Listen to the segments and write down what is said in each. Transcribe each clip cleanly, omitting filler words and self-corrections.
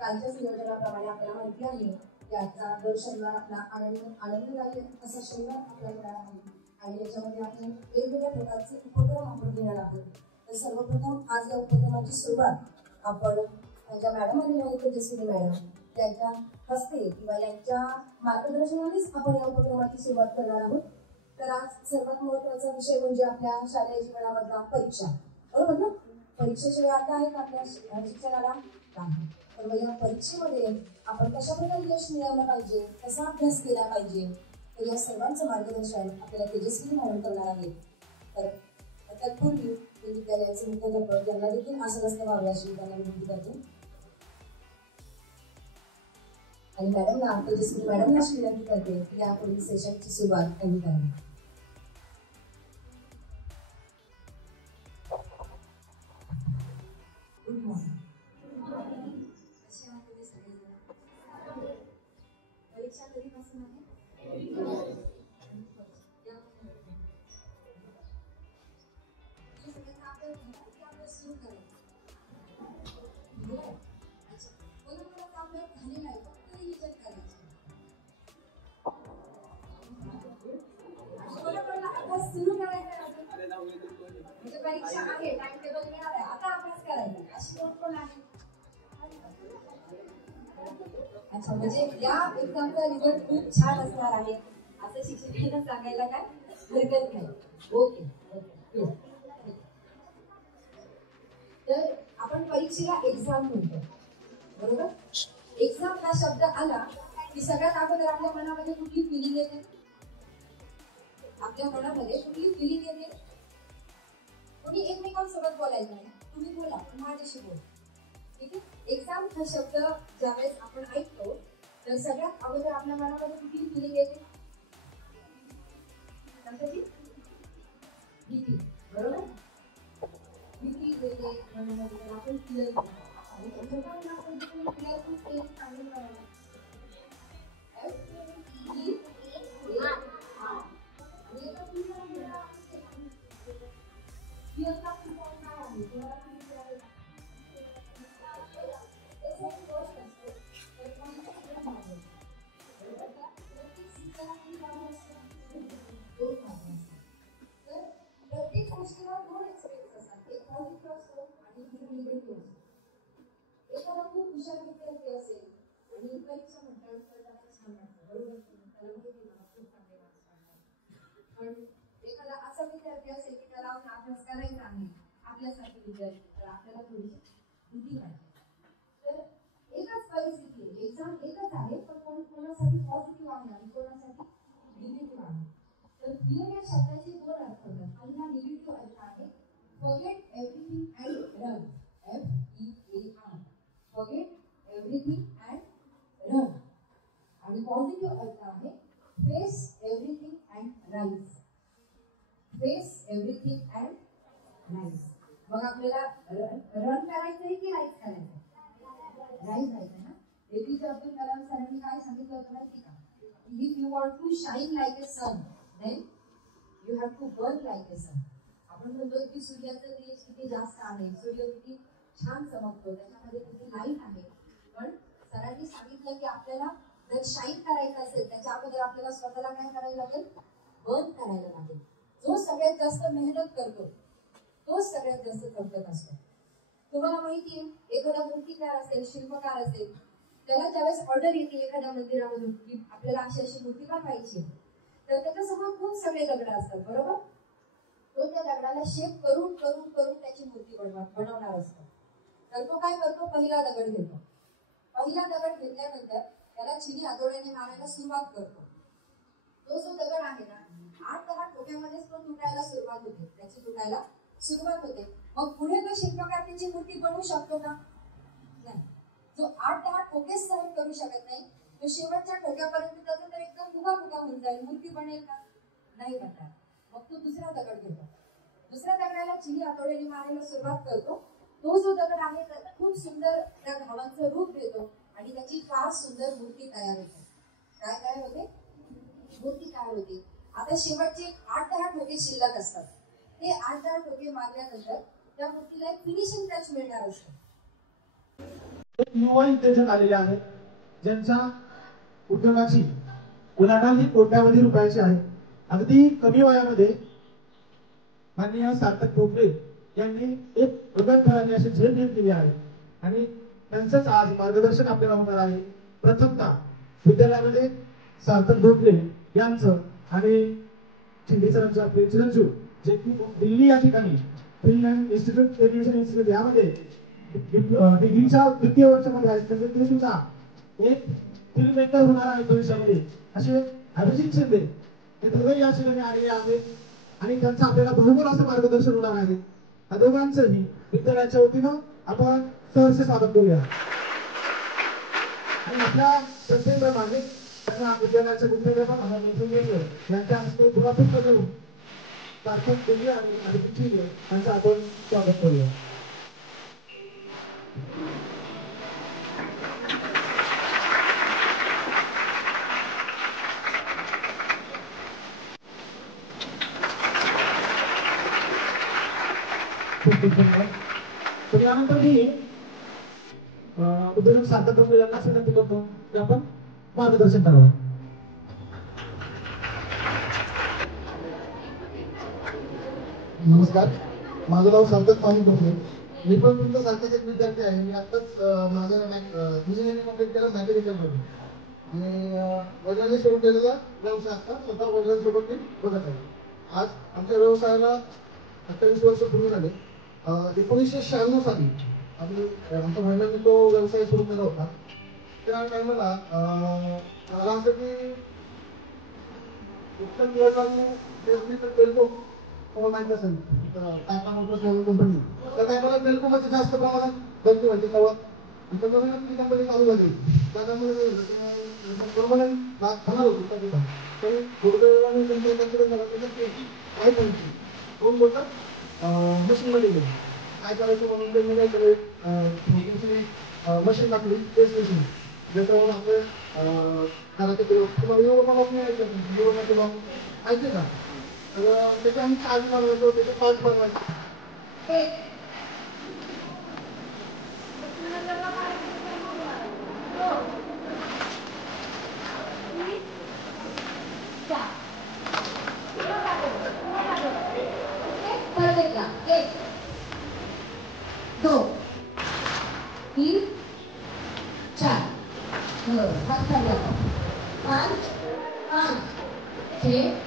कालच्या संयोजनाप्रमाणे आपल्याला माहिती आहे की आजचा दर शनिवार आपला आनंददायी असा शनिवार आपल्याकडे आहे आणि याच्यामध्ये आपण वेगवेगळ्या प्रकारचे उपक्रम आपण घेणार आहोत. तर सर्वप्रथम आज या उपक्रमाची सुरुवात आपण ज्या मॅडम आलेल्या आहेत तेजस्विनी मॅडम त्यांच्या हस्ते किंवा यांच्या मार्गदर्शनानेच आपण या उपक्रमाची सुरुवात करणार आहोत. तर आज सर्वात महत्त्वाचा विषय म्हणजे आपल्या शालेय जीवनामधला परीक्षा, बरोबर ना? परीक्षेशिवाय आता आहे का आपल्या शिक्षणाला? नाही. तर मग या परीक्षेमध्ये आपण कशा प्रकारे यश मिळवलं पाहिजे, कसा अभ्यास केला पाहिजे, तर या सर्वांचं मार्गदर्शन आपल्याला तेजस्विनी मॅडम करणार आहेत. तर तत्पूर्वी विद्यालयाचे मुख्याध्यापक यांना देखील आसनस्थ व्हाव्याशी त्यांना विनंती करते आणि मॅडमला तेजस्विनी मॅडमला अशी विनंती करते की या पुढील सेशनची सुरुवात त्यांनी करावी. Good morning. परीक्षा कधीपासून आहे? सुरू करायचं. अच्छा, कोणाकोणाचा अभ्यास झालेला आहे फक्त रिव्हिजन करायचं. कोणाकोणाला अभ्यास सुरू करायचा म्हणजे परीक्षा आहे, टाइम टेबल मिळाला आहे, आता अभ्यास करायचा अशी कोण आहे? अच्छा, म्हणजे या एक्झामचा रिझल्ट खूप छान असणार आहे असं शिक्षकांना सांगायला काय हरकत नाही. Okay okay. तर आपण परीक्षेला एक्झाम म्हणतो, बरोबर? एक्झाम हा शब्द आला की सगळ्यात अगोदर आपल्या मनामध्ये कुठली फिलिंग येते? आपल्या मनामध्ये कुठली फिलिंग येते? कोणी एकमेकांसोबत बोलायचं नाही, तुम्ही बोला, माझ्याशी बोला. ठीक आहे? एक्झाम हा शब्द ज्यावेळेस आपण ऐकतो तर सगळ्यात अगोदर आपल्या मनामध्ये कुठली फिलिंग येते? कशाची? भीती, बरोबर? भीती येते मनामध्ये, आपण क्लिअर आणि त्याच्यामुळे आपण क्लिअर सांगून करायला प्रत्येक गोष्टीला दोन एक्सपिरियन्स असतात, एक पॉझिटिव्ह असतो आणि एक निगेटिव्ह असतो. एखादा खूप हुशार विद्यार्थी असेल आणि परीक्षा म्हटल्यावर त्याला छान वाटतं, बरोबर? त्याला माहिती मला खूप चांगले मार्क्स पडतात. पण एखादा असा विद्यार्थी असेल की त्याला अभ्यास करायचा आहे, आपल्यासारखे विद्यार्थी, तर आपल्याला थोडीशी भीती वाटते. तर एकच परिस्थिती आहे, एक्झाम एकच आहे, पण कोणासाठी पॉझिटिव्ह आहे आणि कोणासाठी निगेटिव्ह आहे. तर फिअर या शब्दाचे दोन अर्थ होतात. पहिला निगेटिव्ह अर्थ आहे forget everything and run, FEAR, forget everything and run. आणि पॉझिटिव्ह अर्थ आहे face everything and rise, face everything and rise. मग आपल्याला रन करायचंय की राईज करायचंय? राईज राहायचं ना. APJ अब्दुल कलाम सरांनी काय सांगितलं होतं माहिती का? If you want to shine like a sun then you have to burn like a sun. आपण म्हणतो की सूर्याचं तेज किती जास्त आहे, सूर्य किती छान चमकतो, त्याच्यामध्ये किती लाईट आहे. पण सरांनी सांगितलं की आपल्याला जर शाईन करायचं असेल त्याच्या अगोदर आपल्याला स्वतःला काय करायला लागेल? बर्न करायला लागेल. जो सगळ्यात जास्त मेहनत करतो तोच सगळ्यात जास्त चमकत असतो. तुम्हाला माहिती आहे, एखादा मूर्तिकार असेल, शिल्पकार असेल, त्याला ज्यावेळेस ऑर्डर येते एखाद्या मंदिरामधून की आपल्याला अशी अशी मूर्ती बनवायची, तर त्याच्यासमोर खूप सगळे दगड असतात, बरोबर? तो त्या दगडाला शेप करून करून करून त्याची मूर्ती बनवणार असतो. तर तो काय करतो? पहिला दगड घेतो. पहिला दगड घेतल्यानंतर त्याला चिनी हातोड्याने मारायला सुरुवात करतो. तो जो दगड आहे ना, 8-10 ठोक्यामध्येच तो तुटायला सुरुवात होते, त्याची तुटायला सुरुवात होते. मग पुढे तो शिल्पकार त्याची मूर्ती बनवू शकतो का? नाही. जो 8-10 ठोकेच सहन करू शकत नाही, तो शेवटच्या ठोक्यापर्यंत त्याचा तर एकदम फुगा होऊन जाईल, मूर्ती बनेल का? नाही बनणार. मग तो दुसरा दगड घेतो. दुसऱ्या दगडाला चिनी हातोड्याने मारायला सुरुवात करतो. तो जो दगड आहे खूप सुंदर त्या घावांचं रूप देतो आणि त्याची फार सुंदर मूर्ती तयार होते. काय तयार होते? मूर्ती तयार होते. आता शेवटचे 8-10 ठोके शिल्लक असतात. ते 8-10 ठोके मारल्यानंतर त्या मूर्तीला एक फिनिशिंग टच मिळणार असतं. युवा उद्योजक आलेले आहेत ज्यांच्या उद्योगाची उलाढाल ही कोट्यावधी रुपयाची आहे. अगदी कमी वयामध्ये माननीय सार्थक भोपळे यांनी एक प्रगत घराणे अशी झेल घेतलेली आहे आणि त्यांचंच आज मार्गदर्शन आपल्याला होणार आहे. प्रथमतः विद्यालयामध्ये सार्थक भोपळे यांचं आणि शिंदे सरांचं आपले चिरंजीव जे की दिल्ली या ठिकाणी फिल्म इन्स्टिट्यूट एव्हिएशन इन्स्टिट्यूट यामध्ये डिग्रीच्या तृतीय वर्षामध्ये आहेत. म्हणजे ते सुद्धा एक फिल्म मेकर होणार आहे भविष्यामध्ये असे अभिजित शिंदे हे दोघे या ठिकाणी आलेले आहेत आणि त्यांचं आपल्याला बहुमोल असं मार्गदर्शन होणार आहे. या दोघांचंही विद्यालयाच्या वतीनं आपण सहर्ष स्वागत करूया आणि आपल्या संस्थेप्रमाणे त्यांना विद्यालयाच्या मुख्याध्यापक यांच्या हस्ते पुरातन करून सार्थक भोपळे आणि अभिजित शिंदे यांचं आपण स्वागत करूया. तर यानंतर मी उद्योजक सार्थक भोपळे यांना विनंती करतो की आपण मार्गदर्शन करावं. नमस्कार, माझं नाव सार्थक माही भोपळे. मी पण तुमचं सारखेच एक विद्यार्थी आहे. मी आत्ताच माझं इंजिनिअरिंग कंप्लीट केलं मेकॅनिकल मध्ये आणि वडिलांनी सुरू केलेला व्यवसाय असता स्वतः वडिलांसोबत मी बघत आहे. आज आमच्या व्यवसायाला 28 वर्ष पूर्ण झाले. 1996 साली आम्ही आमच्या वडिलांनी तो व्यवसाय सुरू केला होता. त्या टायमाला मला असं की उत्तम दिवसांनी टेलिकॉम माहिती असेल टाटा मोटर्स म्हणून कंपनी त्या टायमाला टेलिकॉमची जास्त प्रमाणात गर्दी व्हायची तेव्हा ती कंपनी चालू झाली. त्याच्यामुळे परमनंट खाणार होती त्या ठिकाणी तरी दुर्दैवाने त्यांच्या काय करायची कोण बोलतात मशीनमध्ये गेली. काय करायचं म्हणून त्यांनी काय केलं मशीन टाकली तेच मशीन ज्याच्यावर आपले घराचे तुम्हाला युरोपाचे लॉक ऐकले का. तर त्याचे आम्ही चार्ज बनवायचो त्याचे पार्ट बनवायचे. एक 2 3 4 हात खाली 5 5 6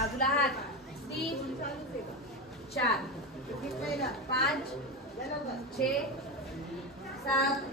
7बाजूला हात 3 4 5 6 7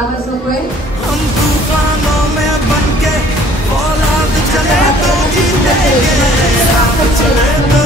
आवाज नकोय. हम तूफानों में बनके औलाद चले तो जीतेंगे, राह चले तो